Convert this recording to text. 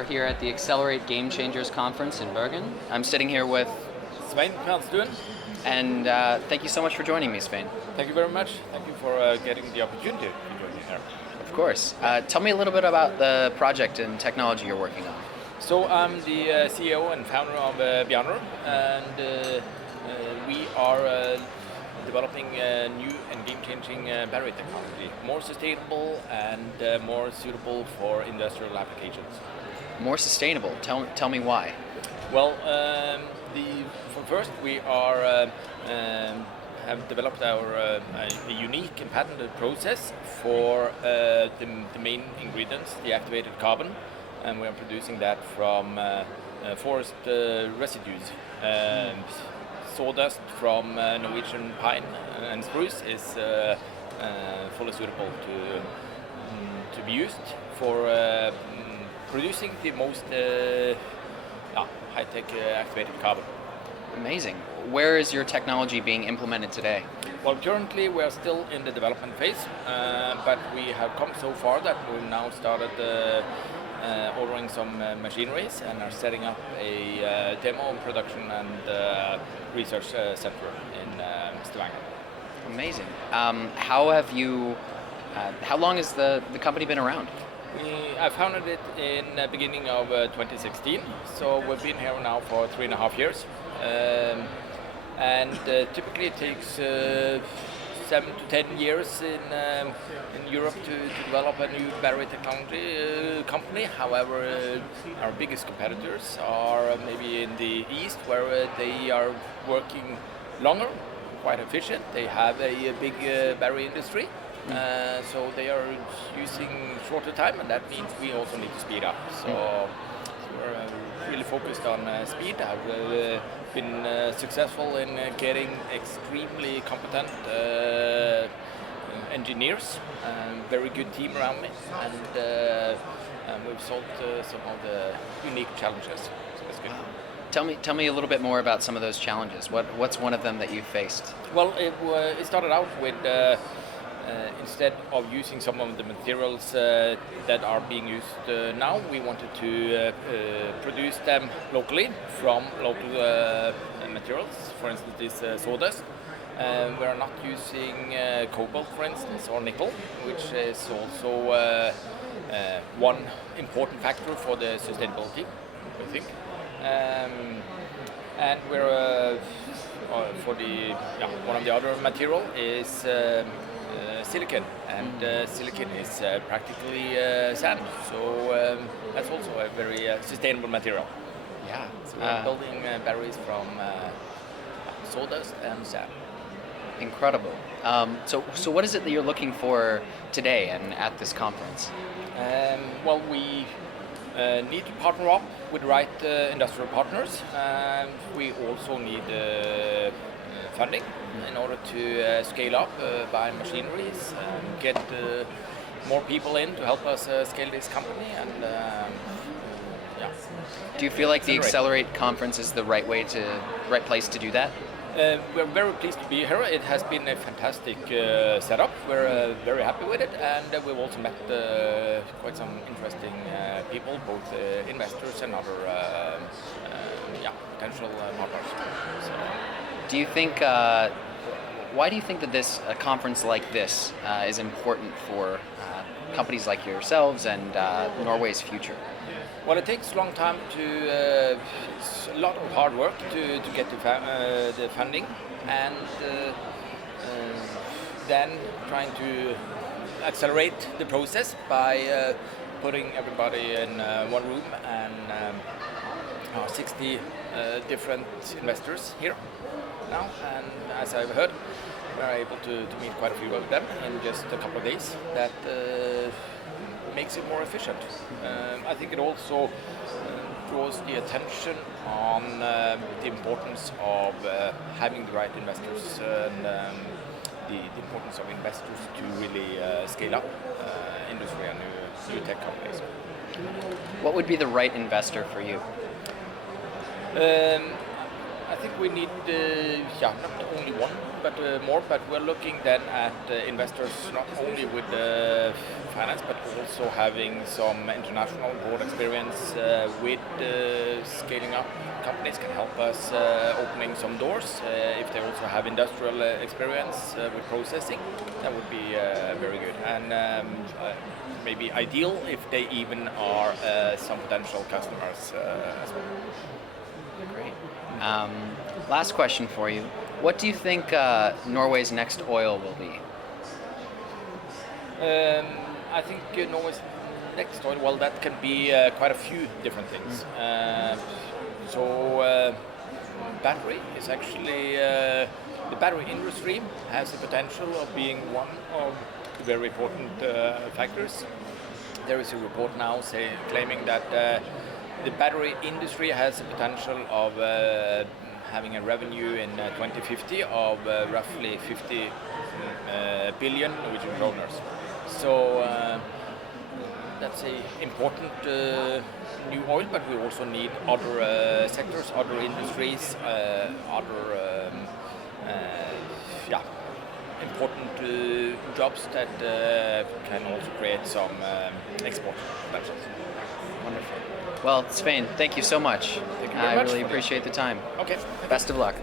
We're here at the Accelerate Game Changers Conference in Bergen. I'm sitting here with Svein Kranstuen. and thank you so much for joining me, Svein. Thank you very much. Thank you for getting the opportunity to join you here. Of course. Tell me a little bit about the project and technology you're working on. So I'm the CEO and founder of Bjarnor, and we are developing new and game-changing battery technology, more sustainable and more suitable for industrial applications. More sustainable. Tell me why. Well, first we are have developed our a unique and patented process for the main ingredients, the activated carbon, and we are producing that from forest residues. Sawdust from Norwegian pine and spruce is fully suitable to be used for producing the most high-tech activated carbon. Amazing. Where is your technology being implemented today? Well, currently we are still in the development phase, but we have come so far that we've now started ordering some machineries and are setting up a demo production and research center in Stavanger. Amazing. How long has the company been around? I founded it in the beginning of 2016, so we've been here now for 3.5 years. And typically it takes 7 to 10 years in Europe to develop a new battery technology company. However, our biggest competitors are maybe in the east, where they are working longer, quite efficient. They have a big battery industry. So they are using shorter time, and that means we also need to speed up. So we're really focused on speed. I've been successful in getting extremely competent engineers, very good team around me, and we've solved some of the unique challenges. So it's good. Tell me a little bit more about some of those challenges. What's one of them that you faced? Well, it started out with instead of using some of the materials that are being used now, we wanted to produce them locally from local materials. For instance, this sawdust. We are not using cobalt, for instance, or nickel, which is also one important factor for the sustainability, I think. And we're for the one of the other material is silicon, and silicon is practically sand, so that's also a very sustainable material. Yeah. So we're building batteries from sawdust and sand. Incredible. So what is it that you're looking for today and at this conference? Well, we need to partner up with the right industrial partners, and we also need funding in order to scale up, buy machineries, and get more people in to help us scale this company. And Do you feel like the Accelerate conference is the right place to do that? We're very pleased to be here. It has been a fantastic setup. We're very happy with it, and we've also met quite some interesting people, both investors and other potential partners. So, Do you think? Why do you think that a conference like this is important for companies like yourselves and Norway's future? well, it takes a long time it's a lot of hard work to get the funding, and then trying to accelerate the process by putting everybody in one room and 60 different investors here now, and as I've heard, we're able to meet quite a few of them in just a couple of days. That makes it more efficient. I think it also draws the attention on the importance of having the right investors and the importance of investors to really scale up industry and new tech companies. What would be the right investor for you? I think we need, not only one, but more. But we're looking then at investors not only with finance, but also having some international board experience with scaling up companies can help us opening some doors. If they also have industrial experience with processing, that would be very good. And maybe ideal if they even are some potential customers as well. Great. Last question for you. What do you think Norway's next oil will be? I think Norway's next oil, well, that can be quite a few different things. Battery is actually, the battery industry has the potential of being one of the very important factors. There is a report now claiming that the battery industry has the potential of having a revenue in 2050 of roughly 50 billion Norwegian kroners. So that's an important new oil, but we also need other sectors, other industries, other important jobs that can also create some export potential. Wonderful. Well, Svein, thank you so much. Thank you very much I really for appreciate the time. Okay. Best of luck.